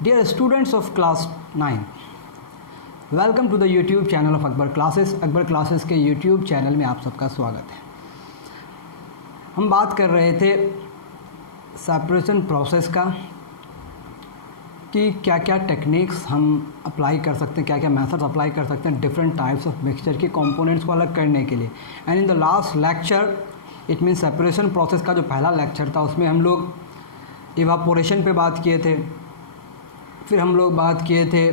Dear students of class 9, welcome to the YouTube channel of Akbar classes. Akbar classes के YouTube channel में आप सबका स्वागत है। हम बात कर रहे थे सेपरेशन प्रोसेस का कि क्या क्या टेक्निक्स हम अप्लाई कर सकते हैं, क्या क्या मेथड्स अप्लाई कर सकते हैं डिफरेंट टाइप्स ऑफ मिक्सचर के कंपोनेंट्स को अलग करने के लिए। And in the last lecture it mean separation process का जो पहला लेक्चर था उसमें हम लोग इवापोरेशन पे बात किए थे, फिर हम लोग बात किए थे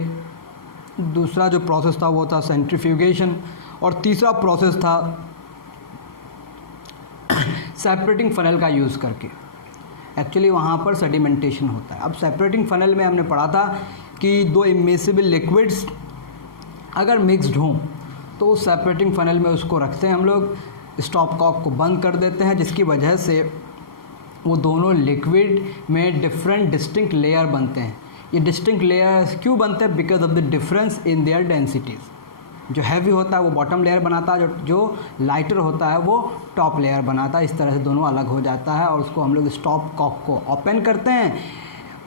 दूसरा जो प्रोसेस था वो था सेंट्रीफ्यूगेशन, और तीसरा प्रोसेस था सेपरेटिंग फनल का यूज़ करके। एक्चुअली वहाँ पर सेडिमेंटेशन होता है। अब सेपरेटिंग फनल में हमने पढ़ा था कि दो इमिसिबल लिक्विड्स अगर मिक्स्ड हों तो उस सेपरेटिंग फनल में उसको रखते हैं हम लोग, स्टॉप कॉक को बंद कर देते हैं, जिसकी वजह से वो दोनों लिक्विड में डिफरेंट डिस्टिंक्ट लेयर बनते हैं। ये डिस्टिंक्ट लेयर्स क्यों बनते हैं? Because of the difference in there densities. जो हैवी होता है वो बॉटम लेयर बनाता है, जो लाइटर होता है वो टॉप लेयर बनाता है। इस तरह से दोनों अलग हो जाता है और उसको हम लोग स्टॉप कॉक को ओपन करते हैं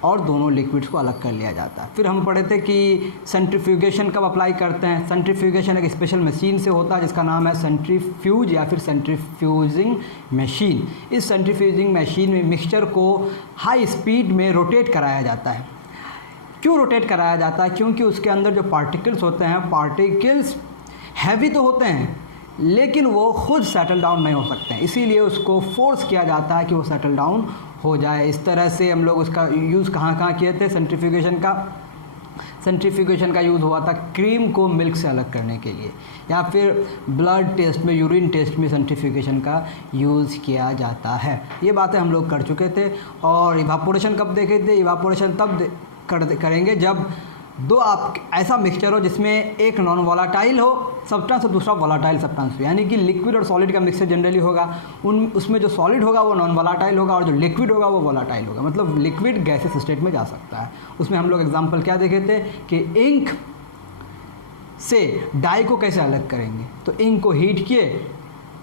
और दोनों लिक्विड्स को अलग कर लिया जाता है। फिर हम पढ़े थे कि सेंट्रीफ्यूगेशन कब अप्लाई करते हैं। सेंट्रीफ्यूगेशन एक स्पेशल मशीन से होता है जिसका नाम है सेंट्रीफ्यूज या फिर सेंट्रीफ्यूजिंग मशीन। इस सेंट्रीफ्यूजिंग मशीन में मिक्सचर को हाई स्पीड में रोटेट कराया जाता है। क्यों रोटेट कराया जाता है? क्योंकि उसके अंदर जो पार्टिकल्स होते हैं, पार्टिकल्स हैवी तो होते हैं लेकिन वो खुद सेटल डाउन नहीं हो सकते हैं, इसीलिए उसको फोर्स किया जाता है कि वो सेटल डाउन हो जाए। इस तरह से हम लोग उसका यूज़ कहाँ कहाँ किए थे सेंट्रीफ्यूगेशन का यूज़ हुआ था क्रीम को मिल्क से अलग करने के लिए, या फिर ब्लड टेस्ट में, यूरिन टेस्ट में सेंट्रीफ्यूगेशन का यूज़ किया जाता है। ये बातें हम लोग कर चुके थे। और इवापोरेशन कब देखे थे? इवापोरेशन तब करेंगे जब दो आप ऐसा मिक्सचर हो जिसमें एक नॉन वोलाटाइल हो सब्सटेंस और दूसरा वोलाटाइल सब्सटेंस हो। यानी कि लिक्विड और सॉलिड का मिक्सचर जनरली होगा, उसमें जो सॉलिड होगा वो नॉन वोलाटाइल होगा और जो लिक्विड होगा वो वोलाटाइल होगा। मतलब लिक्विड गैसेस स्टेट में जा सकता है। उसमें हम लोग एग्जांपल क्या देखे थे कि इंक से डाई को कैसे अलग करेंगे। तो इंक को हीट किए,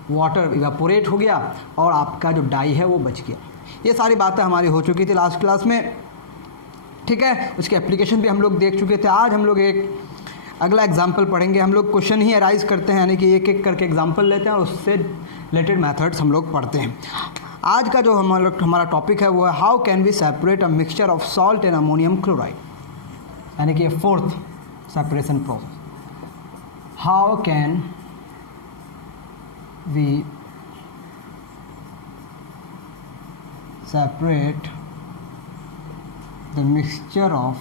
वाटर इवापोरेट हो गया और आपका जो डाई है वो बच गया। ये सारी बातें हमारी हो चुकी थी लास्ट क्लास में, ठीक है। उसके एप्लीकेशन भी हम लोग देख चुके थे। आज हम लोग एक अगला एग्जाम्पल पढ़ेंगे। हम लोग क्वेश्चन ही अराइज करते हैं, यानी कि एक एक करके एग्जाम्पल लेते हैं और उससे रिलेटेड मेथड्स हम लोग पढ़ते हैं। आज का जो हमारा टॉपिक है वो है how can we separate a mixture of salt and ammonium chloride, यानी कि fourth separation process. How can we separate the mixture of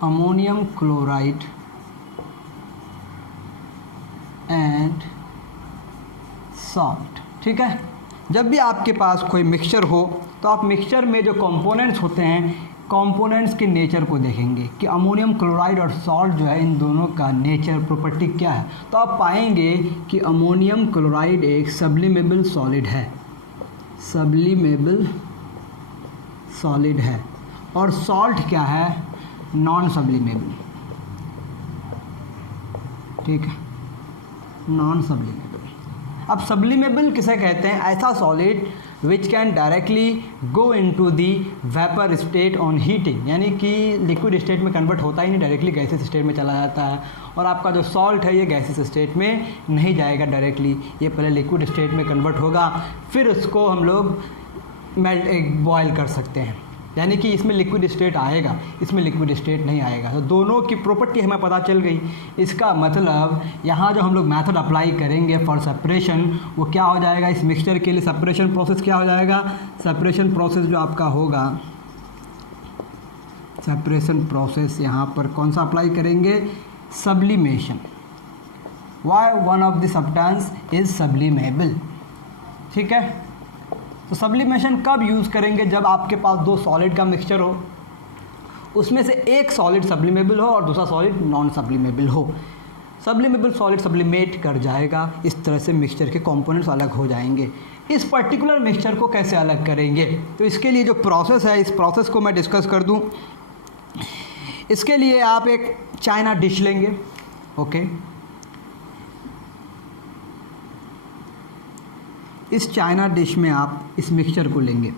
ammonium chloride and salt। ठीक है। जब भी आपके पास कोई मिक्सचर हो तो आप मिक्सचर में जो कंपोनेंट्स होते हैं, कंपोनेंट्स के नेचर को देखेंगे कि अमोनियम क्लोराइड और सॉल्ट जो है इन दोनों का नेचर प्रॉपर्टी क्या है। तो आप पाएंगे कि अमोनियम क्लोराइड एक सब्लिमेबल सॉलिड है, सब्लिमेबल सॉलिड है, और सॉल्ट क्या है? Non sublimable. ठीक है, नॉन सब्लिमेबल। अब सब्लिमेबल किसे कहते हैं? ऐसा solid which can directly go into the vapour state on heating, यानी कि लिक्विड स्टेट में कन्वर्ट होता ही नहीं, डायरेक्टली गैसेस स्टेट में चला जाता है। और आपका जो सॉल्ट है ये गैसेस स्टेट में नहीं जाएगा डायरेक्टली, ये पहले लिक्विड स्टेट में कन्वर्ट होगा, फिर उसको हम लोग बॉयल कर सकते हैं। यानी कि इसमें लिक्विड स्टेट आएगा, इसमें लिक्विड स्टेट नहीं आएगा। तो दोनों की प्रॉपर्टी हमें पता चल गई। इसका मतलब यहाँ जो हम लोग मेथड अप्लाई करेंगे फॉर सेपरेशन वो क्या हो जाएगा? इस मिक्सचर के लिए सेपरेशन प्रोसेस क्या हो जाएगा? सेपरेशन प्रोसेस जो आपका होगा, सेपरेशन प्रोसेस यहाँ पर कौन सा अप्लाई करेंगे? Sublimation. Why one of the substance is sublimable. ठीक है। तो सब्लिमेशन कब यूज़ करेंगे? जब आपके पास दो सॉलिड का मिक्सचर हो, उसमें से एक सॉलिड सब्लिमेबल हो और दूसरा सॉलिड नॉन सब्लिमेबल हो। सब्लिमेबल सॉलिड सब्लिमेट कर जाएगा, इस तरह से मिक्सचर के कंपोनेंट्स अलग हो जाएंगे। इस पर्टिकुलर मिक्सचर को कैसे अलग करेंगे? तो इसके लिए जो प्रोसेस है, इस प्रोसेस को मैं डिस्कस कर दूं। इसके लिए आप एक चाइना डिश लेंगे, ओके। इस चाइना डिश में आप इस मिक्सचर को लेंगे।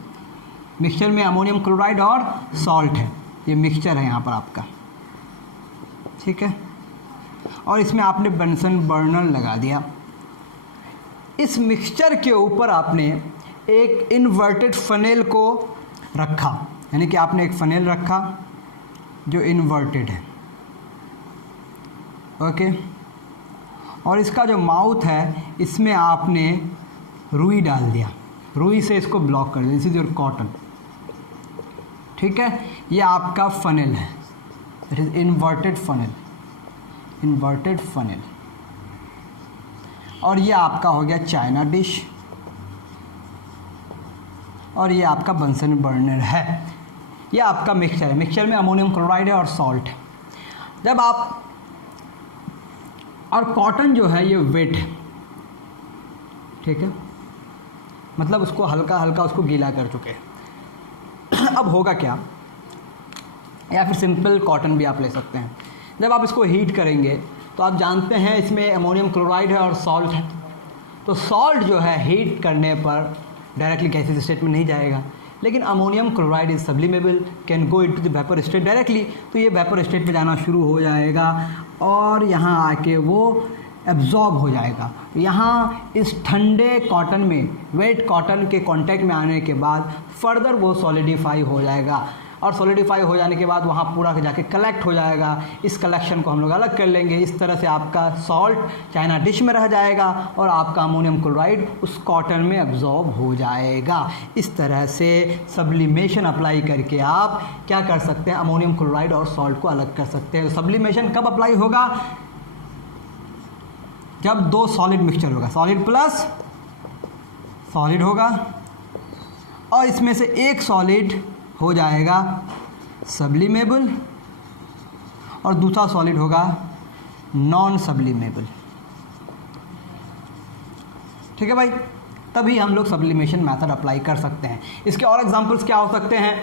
मिक्सचर में अमोनियम क्लोराइड और सॉल्ट है, ये मिक्सचर है यहाँ पर आपका, ठीक है। और इसमें आपने बंसन बर्नर लगा दिया। इस मिक्सचर के ऊपर आपने एक इन्वर्टेड फनेल को रखा, यानी कि आपने एक फनेल रखा जो इन्वर्टेड है, ओके। और इसका जो माउथ है इसमें आपने रुई डाल दिया, रुई से इसको ब्लॉक कर दिया, दिस इज योर कॉटन, ठीक है। ये आपका फनेल है, it is inverted funnel, inverted funnel. और ये आपका हो गया चाइना डिश, और ये आपका बंसन बर्नर है। ये आपका मिक्सचर है, मिक्सचर में अमोनियम क्लोराइड है और सॉल्ट है। जब आप, और कॉटन जो है ये वेट है, ठीक है, मतलब उसको हल्का हल्का उसको गीला कर चुके हैं। अब होगा क्या, या फिर सिंपल कॉटन भी आप ले सकते हैं। जब आप इसको हीट करेंगे तो आप जानते हैं इसमें अमोनियम क्लोराइड है और सॉल्ट है, तो सॉल्ट जो है हीट करने पर डायरेक्टली गैसेस स्टेट में नहीं जाएगा, लेकिन ammonium chloride is sublimable, can go into the vapour state directly, तो ये वेपर स्टेट में जाना शुरू हो जाएगा और यहाँ आके वो एब्जॉर्ब हो जाएगा। यहाँ इस ठंडे कॉटन में, वेट कॉटन के कांटेक्ट में आने के बाद फर्दर वो सॉलिडिफाई हो जाएगा, और सॉलिडिफाई हो जाने के बाद वहाँ पूरा जाके कलेक्ट हो जाएगा। इस कलेक्शन को हम लोग अलग कर लेंगे। इस तरह से आपका सॉल्ट चाइना डिश में रह जाएगा और आपका अमोनियम क्लोराइड उस कॉटन में एब्जॉर्ब हो जाएगा। इस तरह से सब्लिमेशन अप्लाई करके आप क्या कर सकते हैं, अमोनियम क्लोराइड और सॉल्ट को अलग कर सकते हैं। सब्लिमेशन कब अप्लाई होगा, जब दो सॉलिड मिक्सचर होगा, सॉलिड प्लस सॉलिड होगा, और इसमें से एक सॉलिड हो जाएगा सब्लिमेबल और दूसरा सॉलिड होगा नॉन सब्लिमेबल, ठीक है भाई। तभी हम लोग सब्लिमेशन मेथड अप्लाई कर सकते हैं। इसके और एग्जांपल्स क्या हो सकते हैं,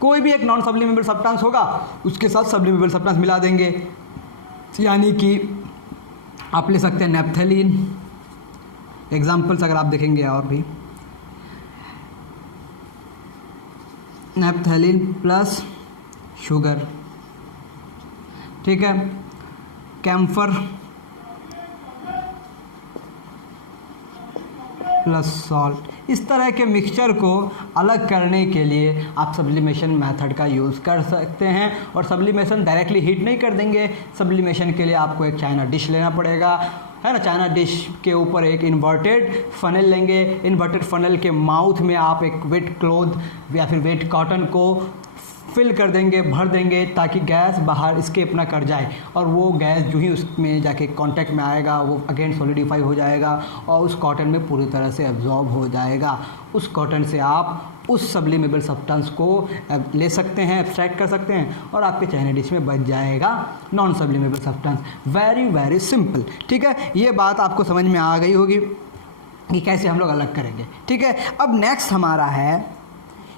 कोई भी एक नॉन सब्लिमेबल सब्सटेंस होगा उसके साथ सब्लिमेबल सब्सटेंस मिला देंगे, यानी कि आप ले सकते हैं नेप्थलीन। एग्जांपल्स अगर आप देखेंगे और भी, नेप्थलीन प्लस शुगर, ठीक है, कैम्फर प्लस सॉल्ट। इस तरह के मिक्सचर को अलग करने के लिए आप सब्लिमेशन मेथड का यूज़ कर सकते हैं। और सब्लिमेशन डायरेक्टली हीट नहीं कर देंगे, सब्लिमेशन के लिए आपको एक चाइना डिश लेना पड़ेगा, है ना। चाइना डिश के ऊपर एक इन्वर्टेड फनल लेंगे, इन्वर्टेड फनल के माउथ में आप एक वेट क्लॉथ या फिर वेट कॉटन को फिल कर देंगे, भर देंगे, ताकि गैस बाहर एस्केप ना कर जाए, और वो गैस जो ही उसमें जाके कांटेक्ट में आएगा वो अगेन सॉलिडिफाई हो जाएगा और उस कॉटन में पूरी तरह से एब्जॉर्ब हो जाएगा। उस कॉटन से आप उस सब्लिमेबल सब्सटेंस को ले सकते हैं, एक्सट्रैक्ट कर सकते हैं, और आपके चाइना डिश में बच जाएगा non sublimable substance. Very very simple, ठीक है। ये बात आपको समझ में आ गई होगी कि कैसे हम लोग अलग करेंगे, ठीक है। अब नेक्स्ट हमारा है,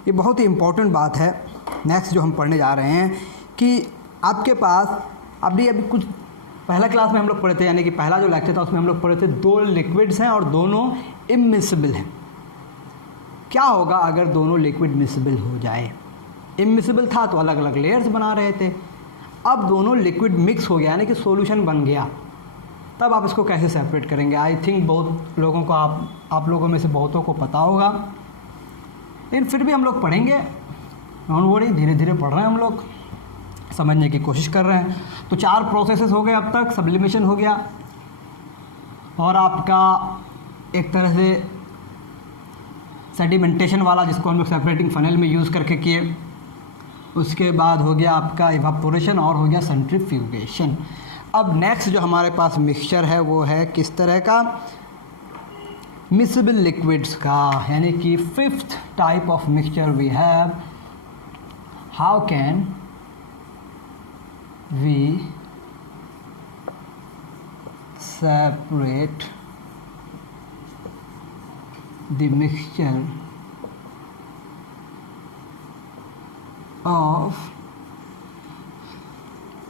ये बहुत ही इम्पोर्टेंट बात है, नेक्स्ट जो हम पढ़ने जा रहे हैं कि आपके पास अभी कुछ पहला क्लास में हम लोग पढ़े थे, यानी कि पहला जो लेक्चर था उसमें हम लोग पढ़े थे दो लिक्विड्स हैं और दोनों इमिसिबल हैं। क्या होगा अगर दोनों लिक्विड मिसिबल हो जाए, इमिसिबल था तो अलग अलग लेयर्स बना रहे थे, अब दोनों लिक्विड मिक्स हो गया यानी कि सॉल्यूशन बन गया, तब आप इसको कैसे सेपरेट करेंगे। आई थिंक बहुत लोगों को आप लोगों में से बहुतों को पता होगा, लेकिन फिर भी हम लोग पढ़ेंगे, डोंट वरी, धीरे धीरे पढ़ रहे हैं हम लोग, समझने की कोशिश कर रहे हैं। तो 4 प्रोसेसेस हो गए अब तक, सब्लिमेशन हो गया और आपका एक तरह से सेडिमेंटेशन वाला जिसको हम लोग सेपरेटिंग फनेल में यूज़ करके किए, उसके बाद हो गया आपका इवापोरेशन और हो गया सेंट्रीफ्यूगेशन। अब नेक्स्ट जो हमारे पास मिक्सचर है वो है किस तरह का, मिसिबल लिक्विड्स का, यानी कि 5th type of mixture we have, how can we separate the mixture of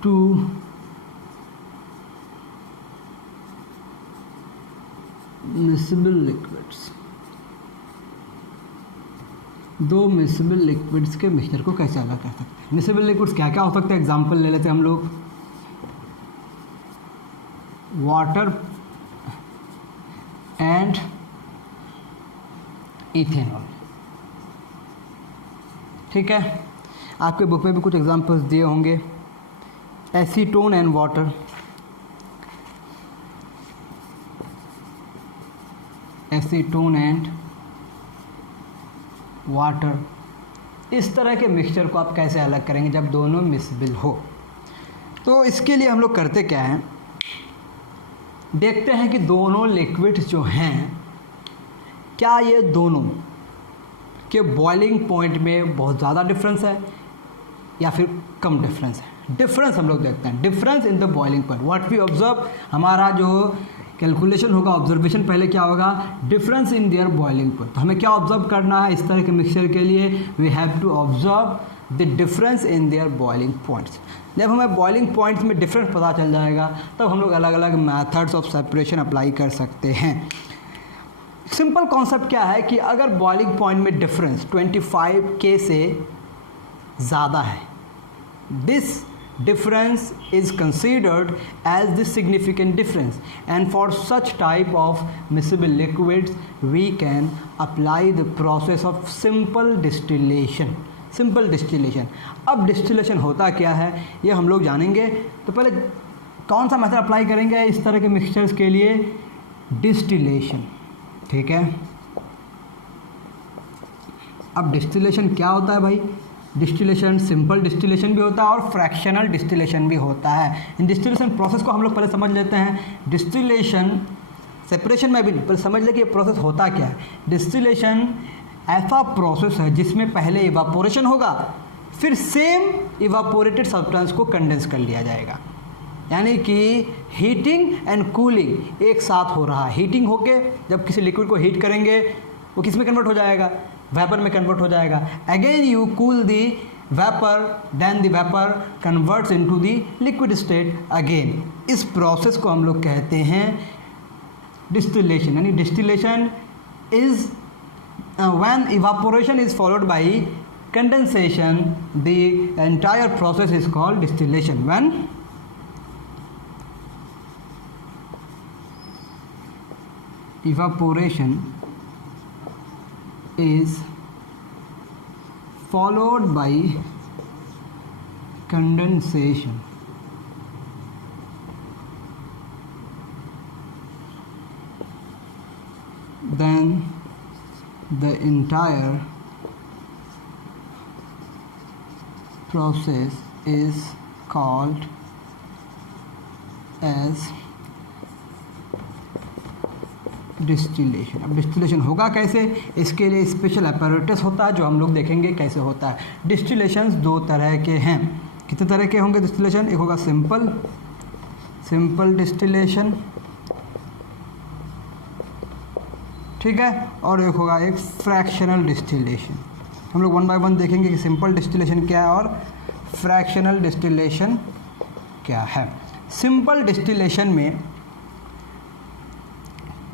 two miscible liquids। दो मिक्सेबल लिक्विड्स के मिक्सचर को कैसे अलग कर सकते हैं। मिक्सेबल लिक्विड्स क्या क्या हो सकते हैं, एग्जांपल ले लेते हैं हम लोग। वाटर एंड इथेनॉल, ठीक है। आपके बुक में भी कुछ एग्जांपल्स दिए होंगे। Acetone and water, acetone and water, इस तरह के मिक्सचर को आप कैसे अलग करेंगे जब दोनों मिक्सेबल हो। तो इसके लिए हम लोग करते क्या हैं, देखते हैं कि दोनों लिक्विड्स जो हैं क्या ये दोनों के बॉइलिंग पॉइंट में बहुत ज़्यादा डिफरेंस है या फिर कम डिफरेंस है। डिफरेंस हम लोग देखते हैं, difference in the boiling point, what we observe, हमारा जो कैलकुलेशन होगा, ऑब्जर्वेशन पहले क्या होगा, difference in their boiling point. तो हमें क्या ऑब्जर्व करना है इस तरह के मिक्सचर के लिए, we have to observe the difference in their boiling points. जब हमें बॉइलिंग पॉइंट्स में डिफरेंस पता चल जाएगा तब हम लोग अलग अलग मेथड्स ऑफ सेपरेशन अप्लाई कर सकते हैं। सिंपल कॉन्सेप्ट क्या है कि अगर बॉइलिंग पॉइंट में डिफरेंस 25K से ज़्यादा है, this difference is considered as the significant difference, and for such type of miscible liquids we can apply the process of simple distillation। Simple distillation, अब distillation होता क्या है ये हम लोग जानेंगे। तो पहले कौन सा मेथड अप्लाई करेंगे इस तरह के मिक्सचर्स के लिए, डिस्टिलेशन, ठीक है। अब डिस्टिलेशन क्या होता है भाई, डिस्टिलेशन सिंपल डिस्टिलेशन भी होता है और फ्रैक्शनल डिस्टिलेशन भी होता है। इन डिस्टिलेशन प्रोसेस को हम लोग पहले समझ लेते हैं। डिस्टिलेशन सेपरेशन में भी पहले समझ ले कि ये प्रोसेस होता क्या है। डिस्टिलेशन ऐसा प्रोसेस है जिसमें पहले इवापोरेशन होगा, फिर सेम इवापोरेटेड सब्सटेंस को कंडेंस कर लिया जाएगा, यानी कि हीटिंग एंड कूलिंग एक साथ हो रहा है। हीटिंग होके जब किसी लिक्विड को हीट करेंगे वो किस में कन्वर्ट हो जाएगा, वेपर में कन्वर्ट हो जाएगा। Again you cool the vapour, then the vapour converts into the liquid state again. इस प्रोसेस को हम लोग कहते हैं डिस्टिलेशन। यानी distillation is when evaporation is followed by condensation, the entire process is called distillation. When evaporation is followed by condensation, then the entire process is called as distillation. अब distillation होगा कैसे, इसके लिए स्पेशल apparatus होता है जो हम लोग देखेंगे कैसे होता है। डिस्टिलेशंस दो तरह के हैं। कितने तरह के होंगे डिस्टिलेशन, एक होगा सिंपल डिस्टिलेशन, ठीक है, और एक होगा एक फ्रैक्शनल डिस्टिलेशन। हम लोग वन बाय वन देखेंगे कि सिंपल डिस्टिलेशन क्या है और फ्रैक्शनल डिस्टिलेशन क्या है। सिंपल डिस्टिलेशन में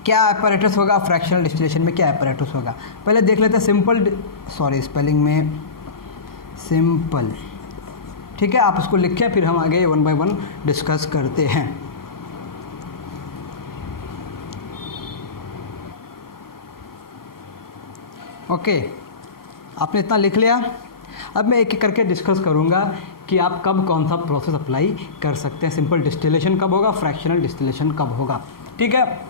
क्या apparatus होगा, फ्रैक्शनल डिस्टिलेशन में क्या apparatus होगा, पहले देख लेते हैं। स्पेलिंग में सिंपल, ठीक है, आप उसको लिखें फिर हम आगे वन बाय वन डिस्कस करते हैं। ओके, आपने इतना लिख लिया। अब मैं एक एक करके डिस्कस करूंगा कि आप कब कौन सा प्रोसेस अप्लाई कर सकते हैं। सिंपल डिस्टिलेशन कब होगा, फ्रैक्शनल डिस्टिलेशन कब होगा, ठीक है।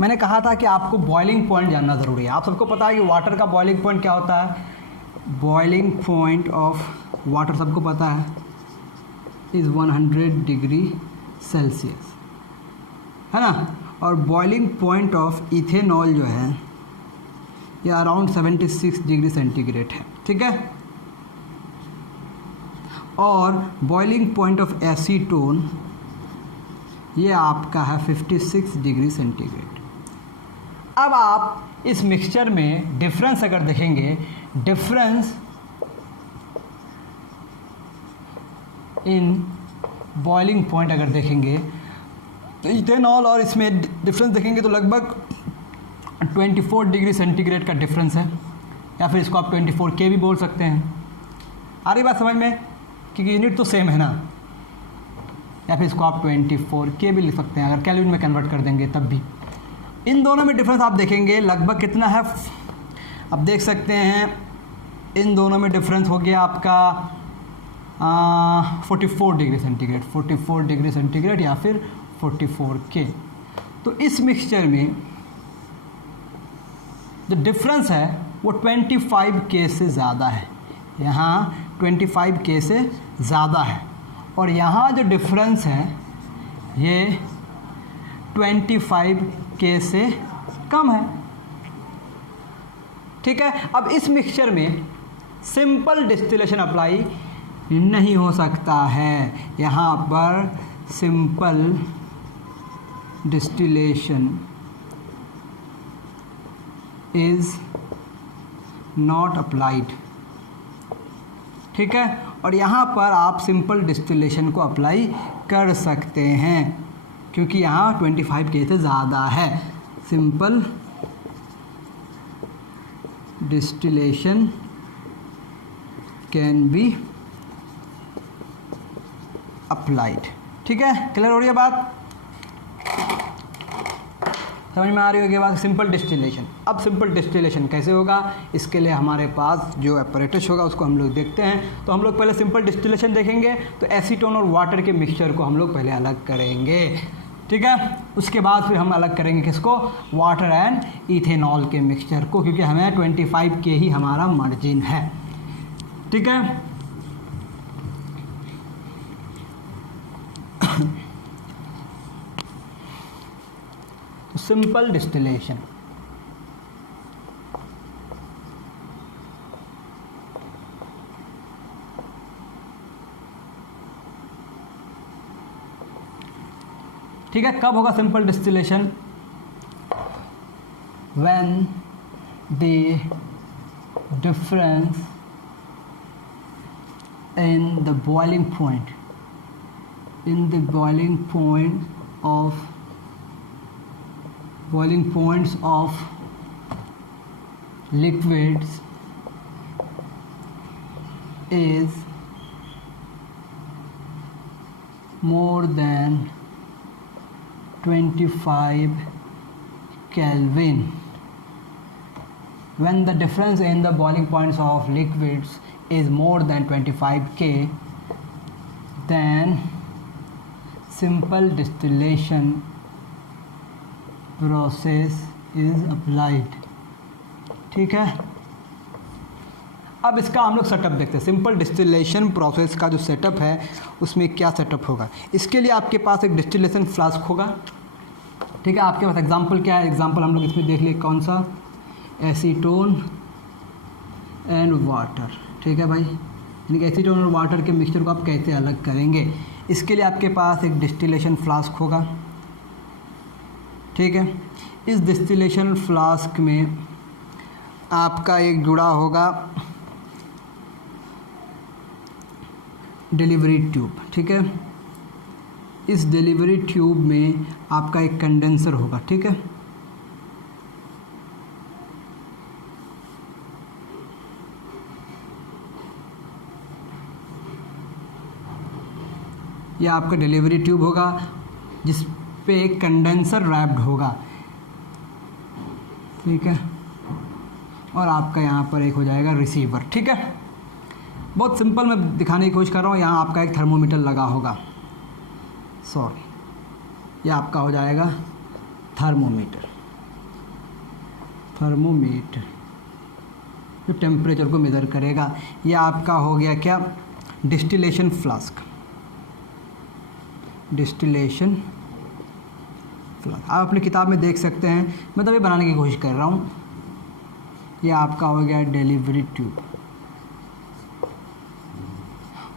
मैंने कहा था कि आपको बॉइलिंग पॉइंट जानना ज़रूरी है। आप सबको पता है कि वाटर का बॉइलिंग पॉइंट क्या होता है, बॉइलिंग पॉइंट ऑफ वाटर सबको पता है इज़ 100 डिग्री सेल्सियस, है ना। और बॉइलिंग पॉइंट ऑफ इथेनॉल जो है ये अराउंड 76 डिग्री सेंटीग्रेड है, ठीक है। और बॉइलिंग पॉइंट ऑफ एसीटोन ये आपका है 56 डिग्री सेंटीग्रेड। अब आप इस मिक्सचर में डिफरेंस अगर देखेंगे, डिफरेंस इन बॉइलिंग पॉइंट अगर देखेंगे तो इथेनॉल और इसमें डिफरेंस देखेंगे तो लगभग 24 डिग्री सेंटीग्रेड का डिफरेंस है, या फिर इसको आप 24 के भी बोल सकते हैं। आ रही बात समझ में, क्योंकि यूनिट तो सेम है ना। या फिर इसको आप 24 के भी लिख सकते हैं, अगर केल्विन में कन्वर्ट कर देंगे तब भी। इन दोनों में डिफरेंस आप देखेंगे लगभग कितना है, अब देख सकते हैं इन दोनों में डिफरेंस हो गया आपका 44 डिग्री सेंटीग्रेड, 44 डिग्री सेंटीग्रेड या फिर 44 के। तो इस मिक्सचर में जो डिफरेंस है वो 25 के से ज़्यादा है, यहाँ 25 के से ज़्यादा है, और यहाँ जो डिफरेंस है ये 25 के से कम है। ठीक है। अब इस मिक्सचर में सिंपल डिस्टिलेशन अप्लाई नहीं हो सकता है, यहाँ पर simple distillation is not applied. ठीक है। और यहाँ पर आप सिंपल डिस्टिलेशन को अप्लाई कर सकते हैं, क्योंकि यहाँ 25 के से ज़्यादा है। Simple distillation can be applied. ठीक है, क्लियर हो रही है बात, समझ में आ रही होगी बात। सिंपल डिस्टिलेशन, अब सिंपल डिस्टिलेशन कैसे होगा, इसके लिए हमारे पास जो अपैरेटस होगा उसको हम लोग देखते हैं। तो हम लोग पहले सिंपल डिस्टिलेशन देखेंगे, तो एसीटोन और वाटर के मिक्सचर को हम लोग पहले अलग करेंगे। ठीक है, उसके बाद फिर हम अलग करेंगे किसको, वाटर एंड इथेनॉल के मिक्सचर को, क्योंकि हमें 25 के ही हमारा मार्जिन है। ठीक है। तो सिंपल डिस्टिलेशन, ठीक है। कब होगा simple distillation, when the difference in the boiling point, in the boiling points of liquids is more than 25 Kelvin. When the difference in the boiling points of liquids is more than 25 K, then simple distillation process is applied। ठीक है। अब इसका हम लोग setup देखते हैं। Simple distillation process का जो सेटअप है उसमें क्या सेटअप होगा। इसके लिए आपके पास एक डिस्टिलेशन फ्लास्क होगा। ठीक है, आपके पास एग्जांपल क्या है, एग्जांपल हम लोग इसमें देख लिए कौन सा, एसीटोन एंड वाटर। ठीक है भाई, यानी कि एसीटोन और वाटर के मिक्सचर को आप कैसे अलग करेंगे, इसके लिए आपके पास एक डिस्टिलेशन फ्लास्क होगा। ठीक है, इस डिस्टिलेशन फ्लास्क में आपका एक जुड़ा होगा डिलीवरी ट्यूब। ठीक है, इस डिलीवरी ट्यूब में आपका एक कंडेंसर होगा। ठीक है, यह आपका डिलीवरी ट्यूब होगा जिस पे एक कंडेंसर रैप्ड होगा। ठीक है, और आपका यहाँ पर एक हो जाएगा रिसीवर। ठीक है, बहुत सिंपल मैं दिखाने की कोशिश कर रहा हूँ। यहाँ आपका एक थर्मोमीटर लगा होगा, सॉरी, यह आपका हो जाएगा थर्मोमीटर जो टेम्परेचर को मेज़र करेगा। यह आपका हो गया क्या, डिस्टिलेशन फ्लास्क, डिस्टिलेशन फ्लास्क। आप अपनी किताब में देख सकते हैं, मैं तभी बनाने की कोशिश कर रहा हूँ। ये आपका हो गया डिलीवरी ट्यूब,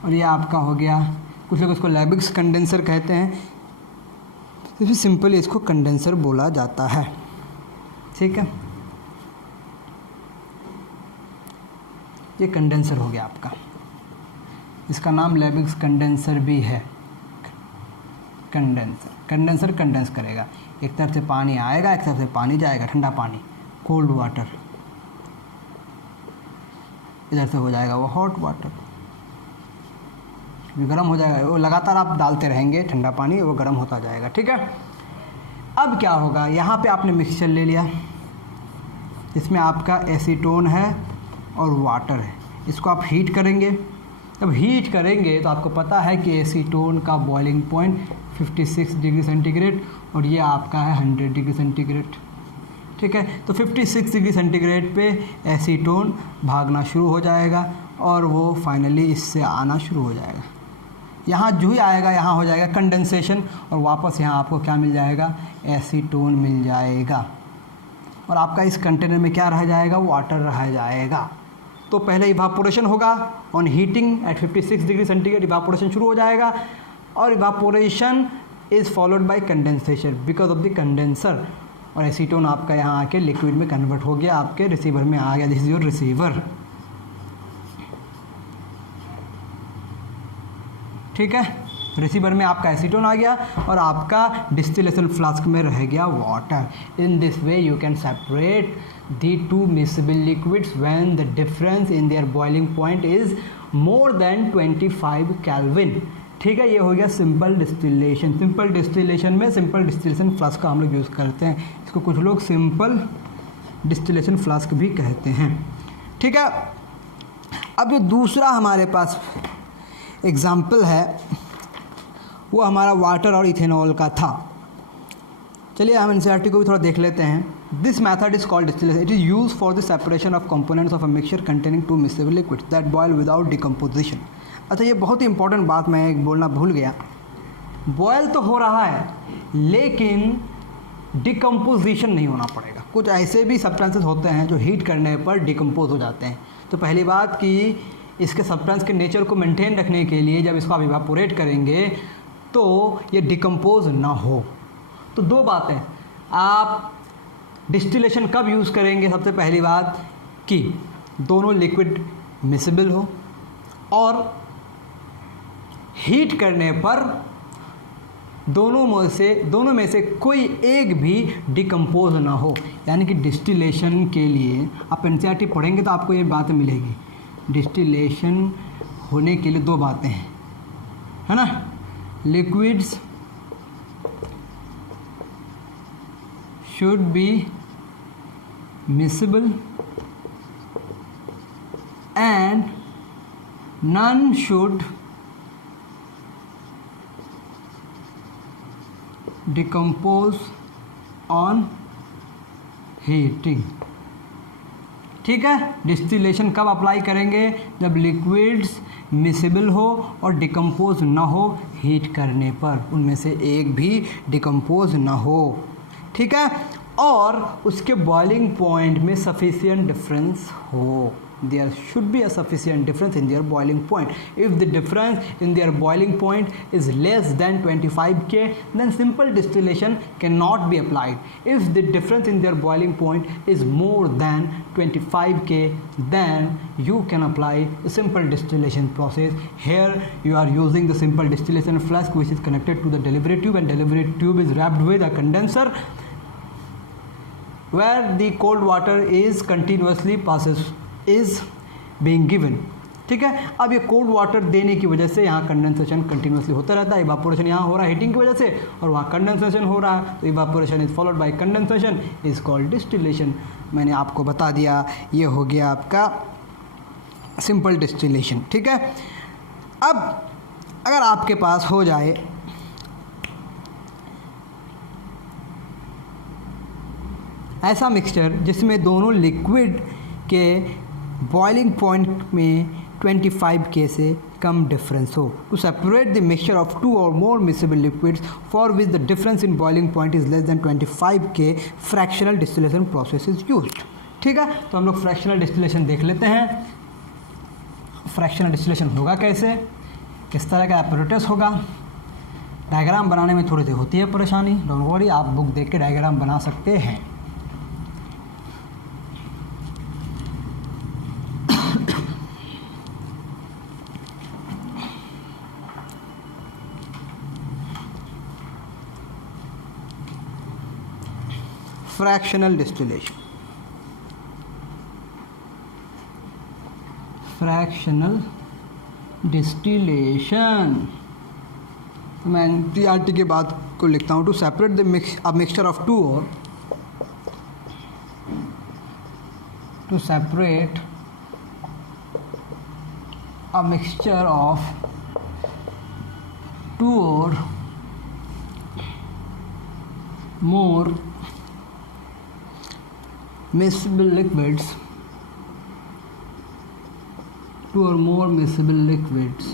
और ये आपका हो गया, कुछ लोग इसको लैबिक्स कंडेंसर कहते हैं, तो सिंपली इसको कंडेंसर बोला जाता है। ठीक है, ये कंडेंसर हो गया आपका, इसका नाम लैबिक्स कंडेंसर भी है। कंडेंसर कंडेंस करेगा, एक तरफ से पानी आएगा, एक तरफ से पानी जाएगा, ठंडा पानी, कोल्ड वाटर, इधर से हो जाएगा वो हॉट वाटर, गर्म हो जाएगा। वो लगातार आप डालते रहेंगे ठंडा पानी, वो गर्म होता जाएगा। ठीक है, अब क्या होगा, यहाँ पे आपने मिक्सचर ले लिया, इसमें आपका एसीटोन है और वाटर है, इसको आप हीट करेंगे। जब हीट करेंगे तो आपको पता है कि एसीटोन का बॉइलिंग पॉइंट 56 डिग्री सेंटीग्रेड और ये आपका है 100 डिग्री सेंटीग्रेड। ठीक है, तो 56 डिग्री सेंटीग्रेड पे एसीटोन भागना शुरू हो जाएगा और वो फाइनली इससे आना शुरू हो जाएगा। यहाँ जो ही आएगा यहाँ हो जाएगा कंडेंसेशन और वापस यहाँ आपको क्या मिल जाएगा, एसीटोन मिल जाएगा और आपका इस कंटेनर में क्या रह जाएगा, वाटर रह जाएगा। तो पहले इवापोरेशन होगा, on heating eight 56 degree centigrade evaporation शुरू हो जाएगा और evaporation is followed by condensation because of the condenser और एसीटोन आपका यहाँ आके लिक्विड में कन्वर्ट हो गया, आपके रिसीवर में आ गया। This is your receiver. ठीक है, रिसीवर में आपका एसीटोन आ गया और आपका डिस्टिलेशन फ्लास्क में रह गया water. In this way you can separate the two miscible liquids when the difference in their boiling point is more than 25 kelvin. ठीक है, ये हो गया सिंपल डिस्टिलेशन। सिंपल डिस्टिलेशन में सिंपल डिस्टिलेशन फ्लास्क का हम लोग यूज़ करते हैं, इसको कुछ लोग सिंपल डिस्टिलेशन फ्लास्क भी कहते हैं। ठीक है, अब जो दूसरा हमारे पास एग्जाम्पल है वो हमारा वाटर और इथेनॉल का था। चलिए हम एनसीईआरटी को भी थोड़ा देख लेते हैं। This method is called distillation. It is use for the separation of components of a mixture containing two miscible liquids that boil without decomposition. अच्छा, ये बहुत ही इंपॉर्टेंट बात मैं एक बोलना भूल गया। बॉयल तो हो रहा है लेकिन डिकम्पोजिशन नहीं होना पड़ेगा। कुछ ऐसे भी सब्सटेंसेस होते हैं जो हीट करने पर डिकम्पोज हो जाते हैं। तो पहली बात कि इसके सब्सटेंस के नेचर को मेंटेन रखने के लिए जब इसको आप इवापोरेट करेंगे तो ये डिकम्पोज ना हो। तो दो बातें, आप डिस्टिलेशन कब यूज़ करेंगे, सबसे पहली बात कि दोनों लिक्विड मिक्सेबल हो और हीट करने पर दोनों में से कोई एक भी डिकम्पोज ना हो। यानी कि डिस्टिलेशन के लिए आप एनसीईआरटी पढ़ेंगे तो आपको ये बातें मिलेगी। डिस्टिलेशन होने के लिए दो बातें हैं, है ना, liquids should be miscible and none should decompose on heating। ठीक है, डिस्टिलेशन कब अप्लाई करेंगे, जब लिक्विड्स मिक्सेबल हो और डिकम्पोज ना हो हीट करने पर, उनमें से एक भी डिकम्पोज ना हो। ठीक है, और उसके बॉइलिंग पॉइंट में सफिशिएंट डिफरेंस हो। There should be a sufficient difference in their boiling point. If the difference in their boiling point is less than 25 K then simple distillation cannot be applied. If the difference in their boiling point is more than 25 K then you can apply a simple distillation process. Here you are using the simple distillation flask which is connected to the delivery tube, and delivery tube is wrapped with a condenser where the cold water is continuously is being given। ठीक है, अब ये cold water देने की वजह से यहाँ condensation continuously होता रहता है। इवापोरेशन यहाँ हो रहा है हीटिंग की वजह से और वहाँ कंडेंसेशन हो रहा है, तो evaporation is followed by condensation is called distillation. मैंने आपको बता दिया, ये हो गया आपका सिंपल डिस्टिलेशन। ठीक है, अब अगर आपके पास हो जाए ऐसा मिक्सचर जिसमें दोनों लिक्विड के बॉइलिंग पॉइंट में 25 K से कम डिफरेंस हो, to separate the mixture of two or more miscible liquids for which the difference in boiling point is less than 25 K fractional distillation process is used. ठीक है, तो हम लोग फ्रैक्शनल डिस्टिलेशन देख लेते हैं। फ्रैक्शनल डिस्टिलेशन होगा कैसे, किस तरह का एपरेटस होगा। डायग्राम बनाने में थोड़ी सी होती है परेशानी, डोंट वरी, आप बुक देख के डायग्राम बना सकते हैं। Fractional distillation. फ्रैक्शनल डिस्टिलेशन, मैं एनसीईआरटी के बाद को लिखता हूँ, to separate the mixture of two और to separate a mixture of two or more miscible liquids, two or more miscible liquids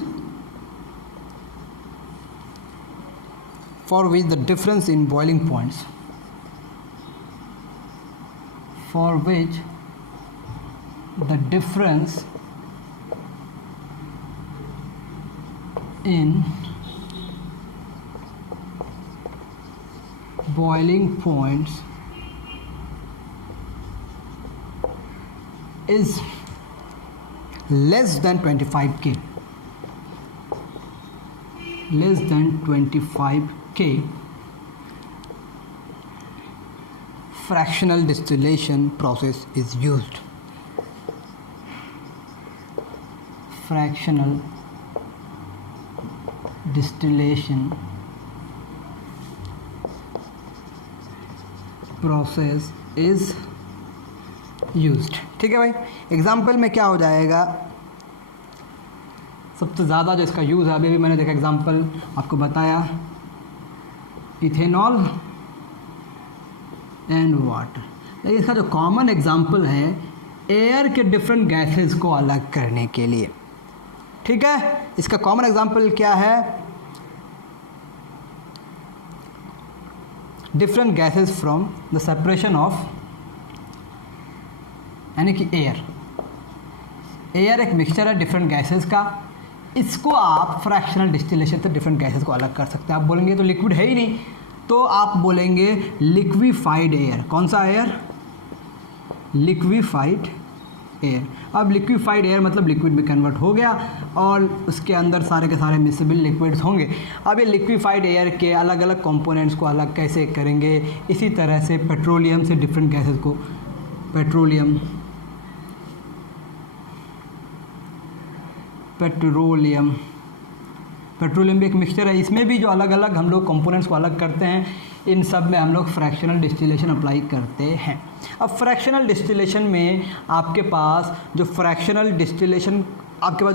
for which the difference in boiling points, for which the difference in boiling points is less than 25 K, less than 25 K, fractional distillation process is used. Fractional distillation process is used। ठीक है भाई, example में क्या हो जाएगा, सबसे ज़्यादा जो इसका यूज़ है, अभी भी मैंने देखा एग्जाम्पल आपको बताया, इथेनॉल एंड वाटर। लेकिन इसका जो कॉमन एग्जाम्पल है एयर के डिफरेंट गैसेस को अलग करने के लिए। ठीक है, इसका कॉमन एग्जाम्पल क्या है, different gases from the separation of, यानी कि एयर एक मिक्सचर है डिफरेंट गैसेस का, इसको आप फ्रैक्शनल डिस्टिलेशन से डिफरेंट गैसेस को अलग कर सकते हैं। आप बोलेंगे तो लिक्विड है ही नहीं, तो आप बोलेंगे लिक्विफाइड एयर। कौन सा एयर? Liquefied air. अब लिक्विफाइड एयर मतलब लिक्विड में कन्वर्ट हो गया और उसके अंदर सारे के सारे मिक्सेबल लिक्विड्स होंगे। अब ये लिक्विफाइड एयर के अलग अलग कंपोनेंट्स को अलग कैसे करेंगे, इसी तरह से पेट्रोलियम से डिफरेंट गैसेस को, पेट्रोलियम भी एक मिक्सचर है, इसमें भी जो अलग अलग हम लोग कंपोनेंट्स को अलग करते हैं, इन सब में हम लोग फ्रैक्शनल डिस्टिलेशन अप्लाई करते हैं। अब फ्रैक्शनल डिस्टिलेशन में आपके पास जो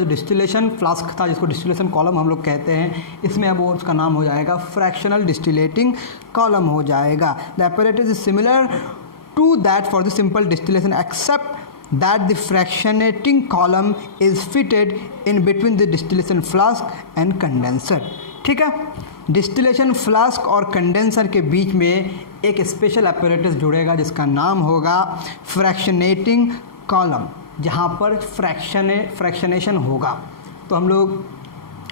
डिस्टिलेशन फ्लास्क था, जिसको डिस्टिलेशन कॉलम हम लोग कहते हैं, इसमें अब वो उसका नाम हो जाएगा फ्रैक्शनल डिस्टिलेटिंग कॉलम हो जाएगा। The apparatus is similar to that for the simple distillation except that the fractionating column is fitted in between the distillation flask and condenser। ठीक है, डिस्टिलेशन फ्लास्क और कंडेंसर के बीच में एक स्पेशल apparatus जुड़ेगा जिसका नाम होगा फ्रैक्शनेटिंग कॉलम, जहाँ पर फ्रैक्शनेशन होगा। तो हम लोग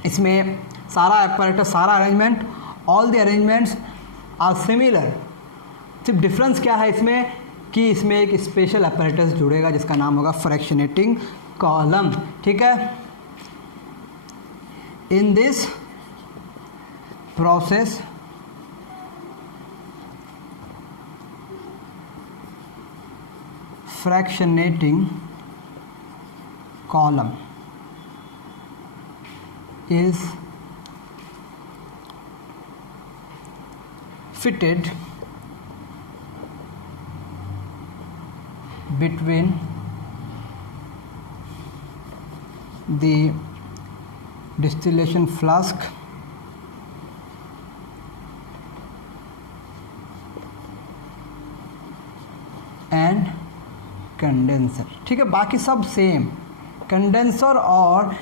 इसमें सारा apparatus, सारा arrangement, all the arrangements are similar. सिर्फ डिफरेंस क्या है इसमें कि इसमें एक स्पेशल apparatus जुड़ेगा जिसका नाम होगा फ्रैक्शनेटिंग कॉलम। ठीक है, in this process fractionating column is fitted between the distillation flask and condenser. ठीक है, बाकी सब सेम। कंडेंसर और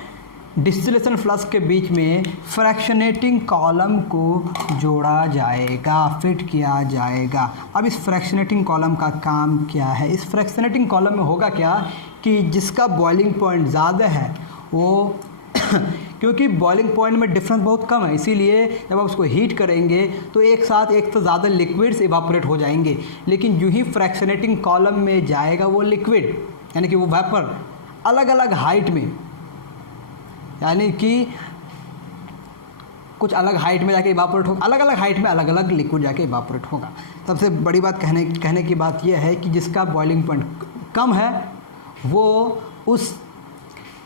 डिस्टिलेशन फ्लास्क के बीच में फ्रैक्शनेटिंग कॉलम को जोड़ा जाएगा, फिट किया जाएगा। अब इस फ्रैक्शनेटिंग कॉलम का काम क्या है? इस फ्रैक्शनेटिंग कॉलम में होगा क्या कि जिसका बॉइलिंग पॉइंट ज़्यादा है वो क्योंकि बॉइलिंग पॉइंट में डिफरेंस बहुत कम है, इसीलिए जब आप उसको हीट करेंगे तो एक साथ एक से ज़्यादा लिक्विड्स इवापोरेट हो जाएंगे। लेकिन जो ही फ्रैक्शनेटिंग कॉलम में जाएगा वो लिक्विड, यानी कि वो वेपर, अलग अलग हाइट में, यानी कि कुछ अलग हाइट में जाके इवापोरेट होगा, अलग अलग हाइट में अलग अलग लिक्विड जाके इवापोरेट होगा। सबसे बड़ी बात कहने की बात यह है कि जिसका बॉइलिंग पॉइंट कम है वो उस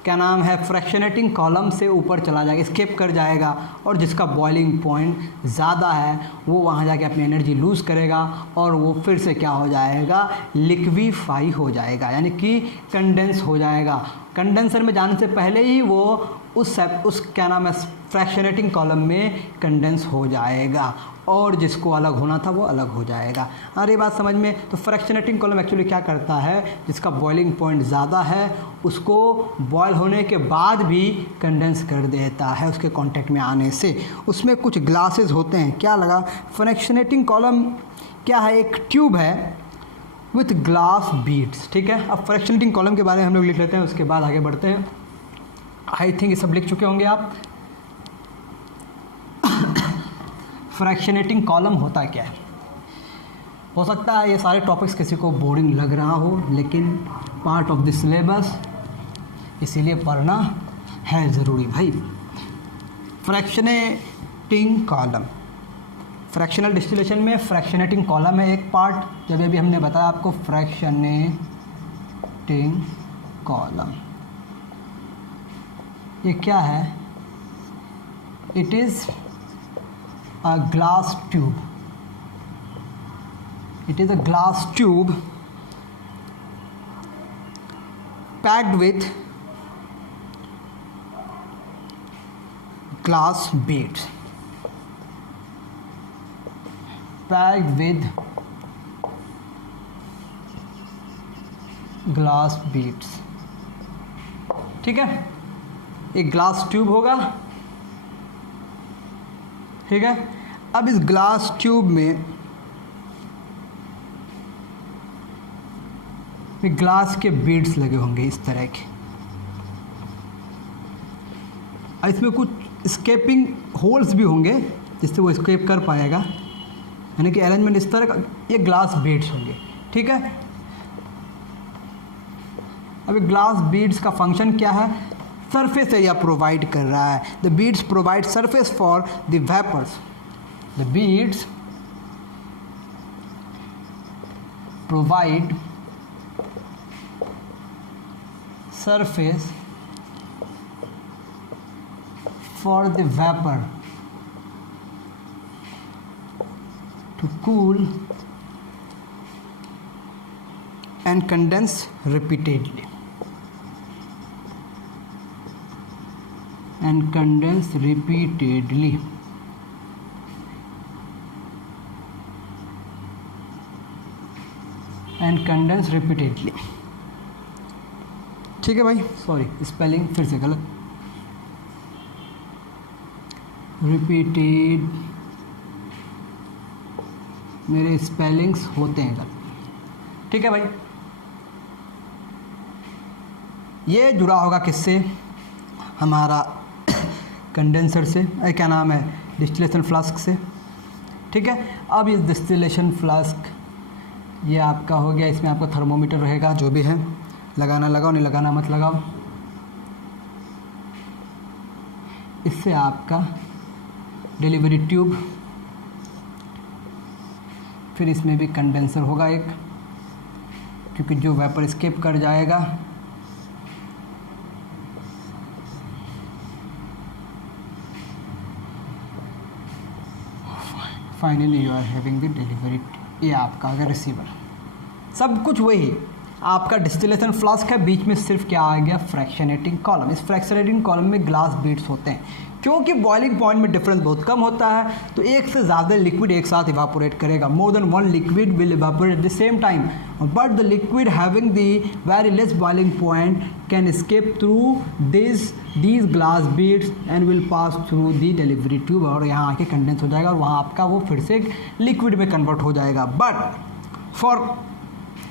क्या नाम है फ्रैक्शनेटिंग कॉलम से ऊपर चला जाएगा, स्केप कर जाएगा, और जिसका बॉइलिंग पॉइंट ज़्यादा है वो वहाँ जाके अपनी एनर्जी लूज़ करेगा और वो फिर से क्या हो जाएगा, लिक्विफाई हो जाएगा, यानी कि कंडेंस हो जाएगा। कंडेंसर में जाने से पहले ही वो उस क्या नाम है फ्रैक्शनेटिंग कॉलम में कंडेंस हो जाएगा, और जिसको अलग होना था वो अलग हो जाएगा। और ये बात समझ में, तो फ्रैक्शनेटिंग कॉलम एक्चुअली क्या करता है, जिसका बॉइलिंग पॉइंट ज़्यादा है उसको बॉयल होने के बाद भी कंडेंस कर देता है उसके कांटेक्ट में आने से। उसमें कुछ ग्लासेस होते हैं, क्या लगा, फ्रैक्शनेटिंग कॉलम क्या है, एक ट्यूब है विथ ग्लास बीड्स, ठीक है। अब फ्रैक्शनेटिंग कॉलम के बारे में हम लोग लिख लेते हैं, उसके बाद आगे बढ़ते हैं। आई थिंक ये सब लिख चुके होंगे आप। फ्रैक्शनेटिंग कॉलम होता क्या है, हो सकता है ये सारे टॉपिक्स किसी को बोरिंग लग रहा हो, लेकिन पार्ट ऑफ द सिलेबस, इसीलिए पढ़ना है ज़रूरी भाई। फ्रैक्शनेटिंग कॉलम, फ्रैक्शनल डिस्टिलेशन में फ्रैक्शनेटिंग कॉलम है एक पार्ट, जब अभी हमने बताया आपको फ्रैक्शनेटिंग कॉलम ये क्या है, it is a glass tube. It is a glass tube packed with glass beads. Packed with glass beads. ठीक है, एक ग्लास ट्यूब होगा, ठीक है। अब इस ग्लास ट्यूब में ग्लास के बीड्स लगे होंगे इस तरह के, इसमें कुछ स्केपिंग होल्स भी होंगे जिससे वो स्केप कर पाएगा, यानी कि अरेंजमेंट इस तरह का, ये ग्लास बीड्स होंगे, ठीक है। अब ग्लास बीड्स का फंक्शन क्या है, सरफेस एरिया प्रोवाइड कर रहा है। The beads provide surface for the vapours, the beads provide surface for the vapor to cool and condense repeatedly, and condense repeatedly. And condense repeatedly. ठीक है भाई, sorry spelling फिर से गलत, रिपीटेड, मेरे स्पेलिंग्स होते हैं गलत, ठीक है भाई। ये जुड़ा होगा किससे, हमारा कंडेंसर से, क्या नाम है, डिस्टिलेशन फ्लास्क से, ठीक है। अब इस डिस्टिलेशन फ्लास्क ये आपका हो गया, इसमें आपका थर्मोमीटर रहेगा, जो भी है, लगाना लगाओ, नहीं लगाना मत लगाओ। इससे आपका डिलीवरी ट्यूब, फिर इसमें भी कंडेंसर होगा एक, क्योंकि जो वेपर स्केप कर जाएगा, finally you are having the delivery, ये आपका अगर रिसीवर, सब कुछ वही आपका डिस्टिलेशन फ्लास्क है, बीच में सिर्फ क्या आ गया, फ्रैक्शनेटिंग कॉलम। इस फ्रैक्शनेटिंग कॉलम में ग्लास बीड्स होते हैं, क्योंकि बॉइलिंग पॉइंट में डिफरेंस बहुत कम होता है, तो एक से ज़्यादा लिक्विड एक साथ इवापोरेट करेगा, more than one liquid will evaporate at the same time, but the liquid having the very less boiling point can escape through these glass beads and will pass through the delivery tube, और यहाँ आके condense हो जाएगा, और वहाँ आपका वो फिर से लिक्विड में कन्वर्ट हो जाएगा। But for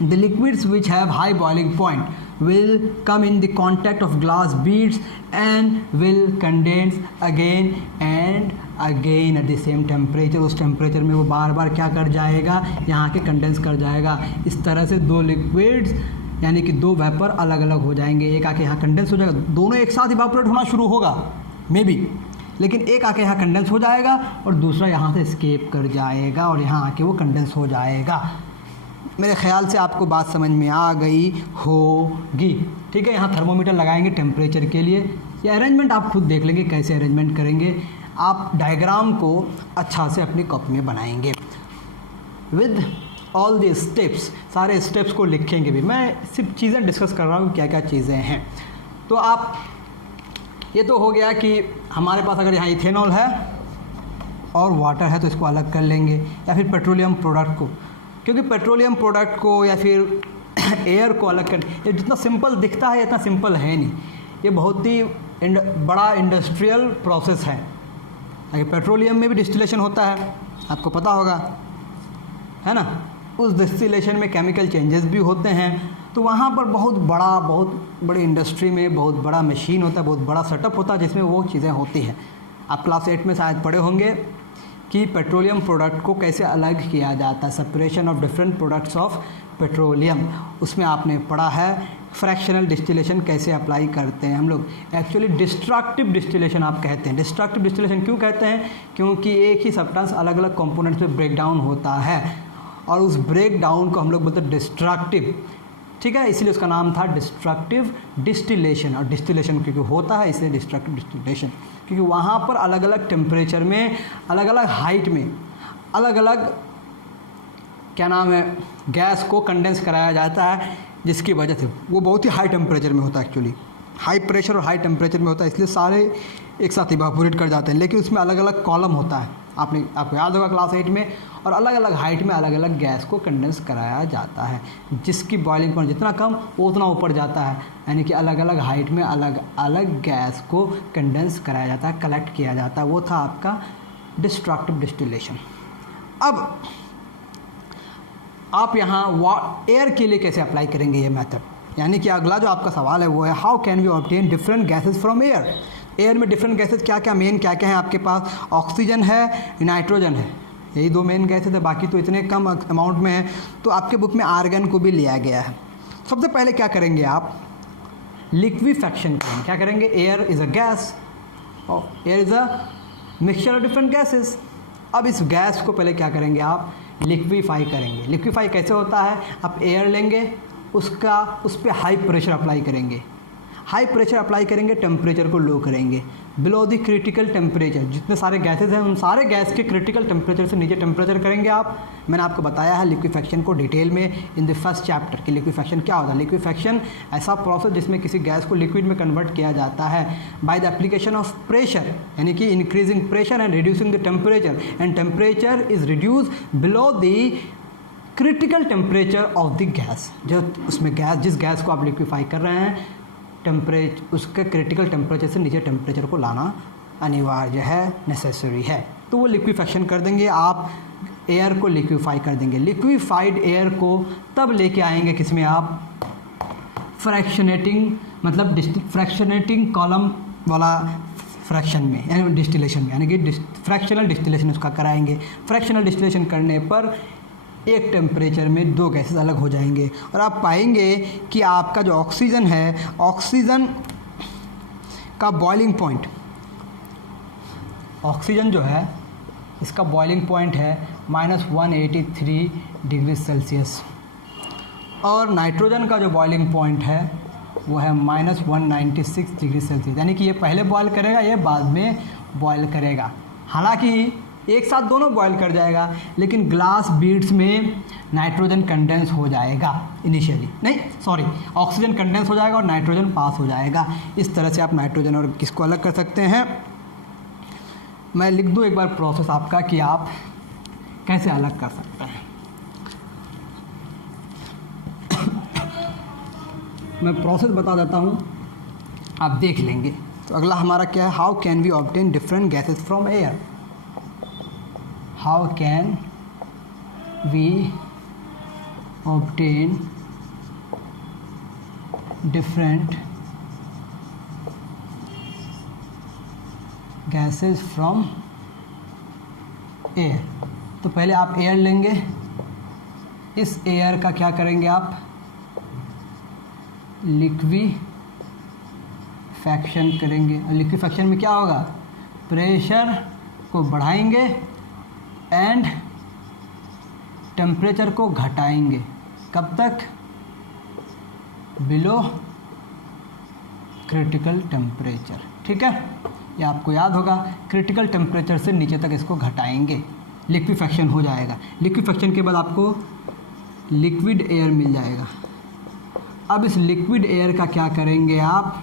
the liquids which have high boiling point will come in the contact of glass beads and will condense again and again at the same temperature। उस टेम्परेचर में वो बार बार क्या कर जाएगा, यहाँ के कंडेंस कर जाएगा। इस तरह से दो लिक्विड्स यानी कि दो वेपर अलग अलग हो जाएंगे, एक आके यहाँ कंडेंस हो जाएगा, दोनों एक साथ इवापोरेट होना शुरू होगा मे बी, लेकिन एक आके यहाँ कंडेंस हो जाएगा और दूसरा यहाँ से स्केप कर जाएगा और यहाँ आके वो कंडेंस हो जाएगा। मेरे ख्याल से आपको बात समझ में आ गई होगी। ठीक है, यहाँ थर्मोमीटर लगाएंगे टेम्परेचर के लिए। ये अरेंजमेंट आप खुद देख लेंगे कैसे अरेंजमेंट करेंगे। आप डायग्राम को अच्छा से अपनी कॉपी में बनाएंगे विद ऑल द स्टेप्स, सारे स्टेप्स को लिखेंगे भी। मैं सिर्फ चीज़ें डिस्कस कर रहा हूँ क्या क्या चीज़ें हैं। तो आप, ये तो हो गया कि हमारे पास अगर यहाँ इथेनॉल है और वाटर है तो इसको अलग कर लेंगे, या फिर पेट्रोलियम प्रोडक्ट को, क्योंकि पेट्रोलियम प्रोडक्ट को या फिर एयर को अलग कर, ये जितना सिंपल दिखता है इतना सिंपल है नहीं, ये बहुत ही बड़ा इंडस्ट्रियल प्रोसेस है। अगर पेट्रोलियम में भी डिस्टिलेशन होता है, आपको पता होगा, है ना। उस डिस्टिलेशन में केमिकल चेंजेस भी होते हैं, तो वहाँ पर बहुत बड़ी इंडस्ट्री में बहुत बड़ा मशीन होता है, बहुत बड़ा सेटअप होता है जिसमें वो चीज़ें होती हैं। आप क्लास 8 में शायद पढ़े होंगे कि पेट्रोलियम प्रोडक्ट को कैसे अलग किया जाता है, separation of different products of petroleum. उसमें आपने पढ़ा है फ्रैक्शनल डिस्टिलेशन कैसे अप्लाई करते हैं हम लोग। एक्चुअली डिस्ट्रक्टिव डिस्टिलेशन आप कहते हैं। डिस्ट्रक्टिव डिस्टिलेशन क्यों कहते हैं? क्योंकि एक ही सब्सटेंस अलग अलग कंपोनेंट्स में ब्रेक डाउन होता है और उस ब्रेक डाउन को हम लोग बोलते हैं डिस्ट्रक्टिव। ठीक है, इसलिए उसका नाम था डिस्ट्रक्टिव डिस्टिलेशन। और डिस्टिलेशन क्योंकि होता है इसलिए डिस्ट्रक्टिव डिस्टिलेशन, क्योंकि वहाँ पर अलग अलग टेम्परेचर में, अलग अलग हाइट में, अलग अलग क्या नाम है, गैस को कंडेंस कराया जाता है, जिसकी वजह से वो बहुत ही हाई टेम्परेचर में होता है। एक्चुअली हाई प्रेशर और हाई टेम्परेचर में होता है, इसलिए सारे एक साथ इवापोरेट कर जाते हैं। लेकिन उसमें अलग अलग कॉलम होता है, आपको याद होगा क्लास 8 में। और अलग अलग हाइट में अलग अलग गैस को कंडेंस कराया जाता है, जिसकी बॉइलिंग पॉइंट जितना कम वो उतना ऊपर जाता है। यानी कि अलग अलग हाइट में अलग अलग गैस को कंडेंस कराया जाता है, कलेक्ट किया जाता है। वो था आपका डिस्ट्रक्टिव डिस्टिलेशन। अब आप यहाँ एयर के लिए कैसे अप्लाई करेंगे ये मेथड, यानी कि अगला जो आपका सवाल है वो है how can we obtain different gases from air. Air में डिफरेंट गैसेस क्या क्या मेन क्या क्या हैं आपके पास? ऑक्सीजन है, नाइट्रोजन है, यही दो मेन गैसेस है, बाकी तो इतने कम अमाउंट में है। तो आपके बुक में आर्गन को भी लिया गया है। सबसे पहले क्या करेंगे आप? लिक्विफैक्शन करेंगे। क्या करेंगे? एयर इज़ अ गैस और air is a mixture of different gases. अब इस गैस को पहले क्या करेंगे आप? लिक्विफाई करेंगे। लिक्विफाई कैसे होता है? आप एयर लेंगे, उस पर हाई प्रेशर अप्लाई करेंगे। हाई प्रेशर अप्लाई करेंगे, टेम्परेचर को लो करेंगे, बिलो द क्रिटिकल टेम्परेचर। जितने सारे गैसेस हैं उन सारे गैस के क्रिटिकल टेम्परेचर से नीचे टेम्परेचर करेंगे आप। मैंने आपको बताया है लिक्विफैक्शन को डिटेल में इन द फर्स्ट चैप्टर कि लिक्विफैक्शन क्या होता है। लिक्विफैक्शन ऐसा प्रोसेस जिसमें किसी गैस को लिक्विड में कन्वर्ट किया जाता है by the application of pressure, यानी कि increasing pressure and reducing the temperature, and temperature is reduce below the critical temperature of the gas. जो उसमें गैस, जिस गैस को आप लिक्विफाई कर रहे हैं, टेम्परेचर उसके क्रिटिकल टेम्परेचर से नीचे टेम्परेचर को लाना अनिवार्य है, नेसेसरी है। तो वो लिक्विफैक्शन कर देंगे, आप एयर को लिक्विफाई कर देंगे। लिक्विफाइड एयर को तब लेके आएंगे किसमें आप? फ्रैक्शनेटिंग, मतलब फ्रैक्शनेटिंग कॉलम वाला फ्रैक्शन में, यानी डिस्टिलेशन में, यानी कि फ्रैक्शनल डिस्टिलेशन उसका कराएंगे। फ्रैक्शनल डिस्टिलेशन करने पर एक टेम्परेचर में दो गैसेस अलग हो जाएंगे और आप पाएंगे कि आपका जो ऑक्सीजन है, ऑक्सीजन का बॉइलिंग पॉइंट, ऑक्सीजन जो है इसका बॉइलिंग पॉइंट है -183 डिग्री सेल्सियस, और नाइट्रोजन का जो बॉइलिंग पॉइंट है वो है -196 डिग्री सेल्सियस। यानी कि ये पहले बॉयल करेगा, ये बाद में बॉयल करेगा। हालांकि एक साथ दोनों बॉयल कर जाएगा, लेकिन ग्लास बीड्स में नाइट्रोजन कंडेंस हो जाएगा इनिशियली, नहीं सॉरी, ऑक्सीजन कंडेंस हो जाएगा और नाइट्रोजन पास हो जाएगा। इस तरह से आप नाइट्रोजन और किसको अलग कर सकते हैं। मैं लिख दूँ एक बार प्रोसेस आपका कि आप कैसे अलग कर सकते हैं। मैं प्रोसेस बता देता हूँ, आप देख लेंगे। तो अगला हमारा क्या है? How can we obtain different gases from air. How can we obtain different gases from air? तो पहले आप एयर लेंगे, इस एयर का क्या करेंगे आप? लिक्विफैक्शन करेंगे। और लिक्विफैक्शन में क्या होगा? प्रेशर को बढ़ाएंगे एंड टेम्परेचर को घटाएंगे। कब तक? Below critical temperature. ठीक है, ये आपको याद होगा, क्रिटिकल टेम्परेचर से नीचे तक इसको घटाएंगे, लिक्विफेक्शन हो जाएगा। लिक्विफेक्शन के बाद आपको लिक्विड एयर मिल जाएगा। अब इस लिक्विड एयर का क्या करेंगे आप?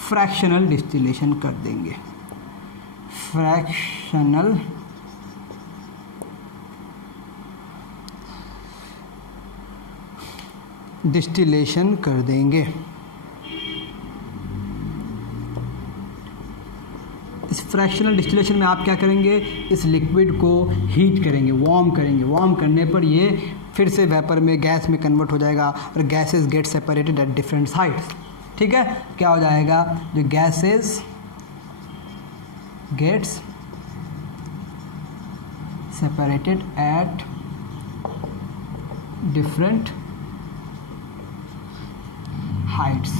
फ्रैक्शनल डिस्टिलेशन कर देंगे। फ्रैक्शनल डिस्टिलेशन कर देंगे। इस फ्रैक्शनल डिस्टिलेशन में आप क्या करेंगे? इस लिक्विड को हीट करेंगे, वार्म करेंगे। वार्म करने पर ये फिर से वेपर में, गैस में कन्वर्ट हो जाएगा और gases get separated at different sides. ठीक है, क्या हो जाएगा? जो gases gets separated at different heights,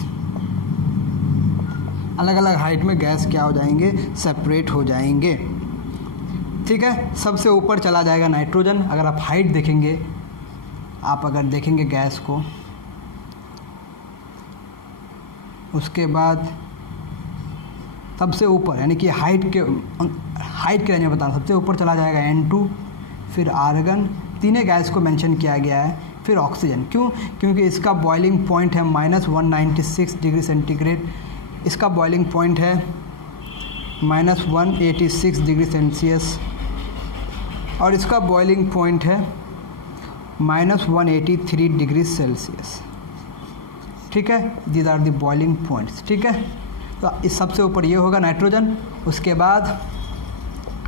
अलग अलग हाइट में गैस क्या हो जाएंगे? सेपरेट हो जाएंगे। ठीक है, सबसे ऊपर चला जाएगा नाइट्रोजन। अगर आप हाइट देखेंगे, आप अगर देखेंगे गैस को, उसके बाद सबसे ऊपर, यानी कि हाइट के रेंज में बताना, सबसे ऊपर चला जाएगा N2, फिर आर्गन, तीनों गैस को मेंशन किया गया है, फिर ऑक्सीजन। क्यों? क्योंकि इसका बॉइलिंग पॉइंट है -196 डिग्री सेंटीग्रेड, इसका बॉइलिंग पॉइंट है -186 डिग्री सेल्सियस, और इसका बॉइलिंग पॉइंट है -183 डिग्री सेल्सियस। ठीक है, these are the boiling points. ठीक है, तो इस सबसे ऊपर ये होगा नाइट्रोजन, उसके बाद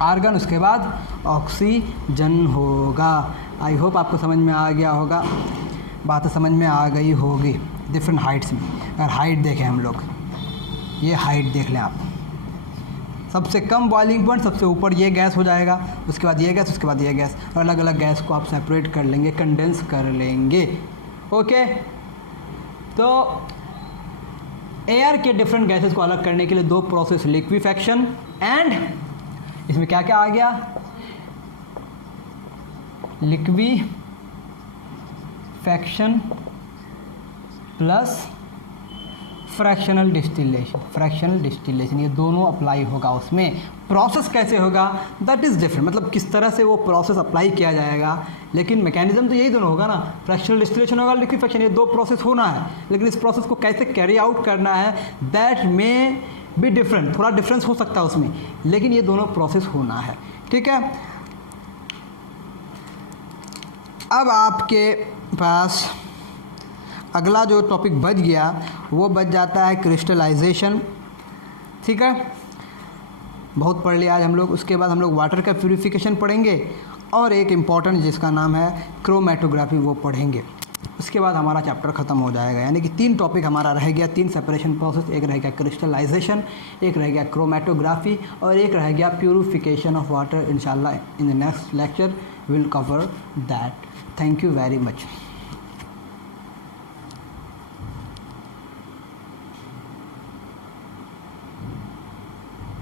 आर्गन, उसके बाद ऑक्सीजन होगा। आई होप आपको समझ में आ गया होगा, बातें समझ में आ गई होगी डिफरेंट हाइट्स में। अगर हाइट देखें हम लोग, ये हाइट देख लें आप, सबसे कम बॉइलिंग पॉइंट सबसे ऊपर ये गैस हो जाएगा, उसके बाद ये गैस, उसके बाद ये गैस, और अलग अलग गैस को आप सेपरेट कर लेंगे, कंडेंस कर लेंगे। ओके, तो एयर के डिफरेंट गैसेस को अलग करने के लिए दो प्रोसेस, लिक्विफेक्शन एंड, इसमें क्या क्या आ गया? Liquefaction plus fractional distillation. Fractional distillation ये दोनों अप्लाई होगा उसमें। प्रोसेस कैसे होगा दैट इज़ डिफरेंट, मतलब किस तरह से वो प्रोसेस अप्लाई किया जाएगा, लेकिन मैकेनिज्म तो यही दोनों होगा ना, फ्रैक्शनल डिस्टिलेशन होगा, लिक्विफेक्शन, ये दो प्रोसेस होना है। लेकिन इस प्रोसेस को कैसे कैरी आउट करना है दैट में भी डिफरेंट, थोड़ा डिफरेंस हो सकता है उसमें, लेकिन ये दोनों प्रोसेस होना है। ठीक है, अब आपके पास अगला जो टॉपिक बच गया वो बच जाता है क्रिस्टलाइजेशन। ठीक है, बहुत पढ़ लिया आज हम लोग। उसके बाद हम लोग वाटर का प्यूरिफिकेशन पढ़ेंगे और एक इम्पॉर्टेंट जिसका नाम है क्रोमेटोग्राफी, वो पढ़ेंगे। उसके बाद हमारा चैप्टर ख़त्म हो जाएगा, यानी कि 3 टॉपिक हमारा रह गया, 3 सेपरेशन प्रोसेस, एक रह गया क्रिस्टलाइजेशन, एक रह गया क्रोमेटोग्राफी, और एक रह गया प्यूरिफिकेशन ऑफ वाटर। इंशाल्लाह in the next lecture will cover that. Thank you very much.